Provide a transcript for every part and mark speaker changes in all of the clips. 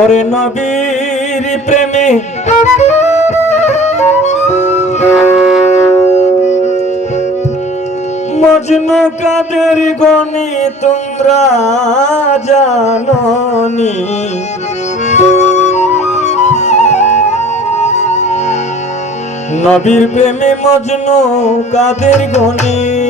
Speaker 1: ওরে নবীর প্রেমে। মজনু কাদের গনি তোমরা জাননি। নবীর প্রেমে মজনু কাদের গনি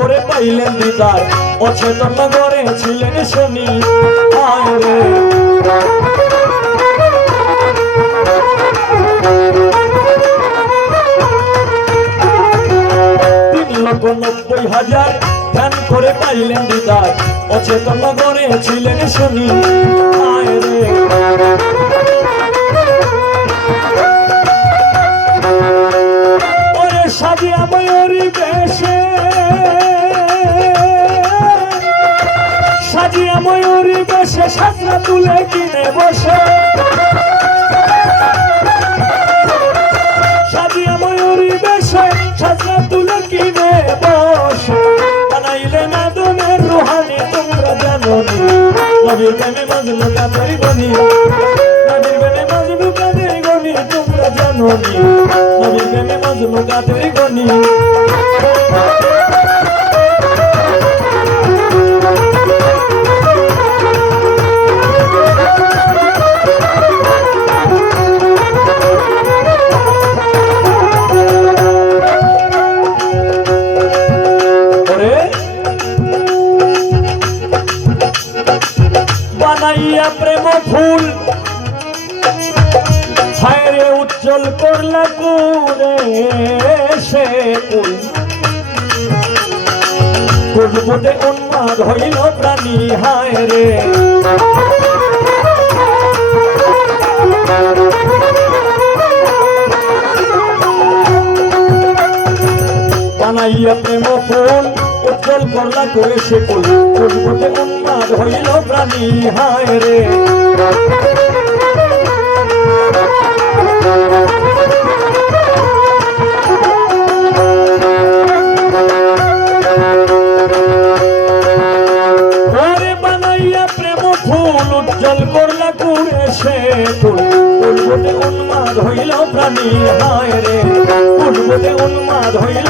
Speaker 1: করে পাইলেন দিদার অচেতন করে ছিলেন শনি। হায় রে। নব্বই হাজার ধ্যান করে পাইলেন দিদার অচেতন করে ছিলেন শনি। সাজিয়া ময়ূরী সাজরা তুলে কিনে বসে। সাজিয়া ময়ূরী বেশে সাজরা তুলে কিনে বসে। বানাইলে না দনের রুহানি, তোমরা জানো নি। নবীর প্রেমে মজনু কাদের গনি। নবীর প্রেমে মজনু কাদের গনি, তোমরা জানো বানাইয়া প্রেম ফুল। হায়রে উজ্জ্বল করলা কুরে সে ফুল। কুজবুদে উন্মাদ হইল প্রাণী হায়রে। বানাইয়া প্রেম ফুল, উজ্জ্বল করলা করে সে ফুল। কুজবুদে উন্মাদ হইল প্রাণী প্রেম ফুল, উজ্জ্বল করলা কুড়ে সে উন্মাদ হইল প্রাণী, হায় রে। উন্মাদ হইল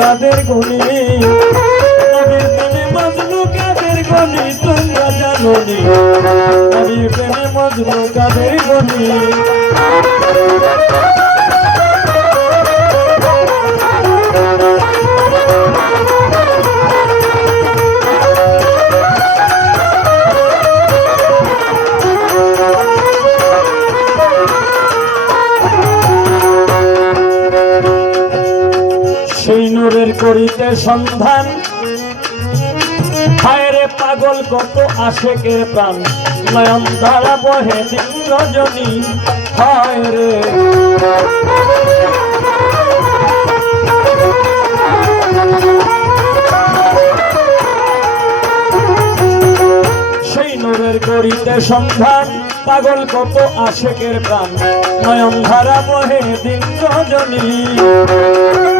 Speaker 1: কাদের গুণি নবীর প্রেমে মজনু কাদের গুণি তোমরা জানো নি নবীর প্রেমে মজনু কাদের গনি? করিতে সন্ধান। হায়রে পাগল, কত আশেকের প্রাণ। নয়ন ধারা বহে রজনী হায় রে করিতে সন্ধান। পাগল, কত আশেকের প্রাণ। নয়ন ধারা বহে দিন রজনী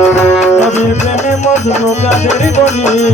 Speaker 1: গনি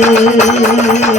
Speaker 1: 诶诶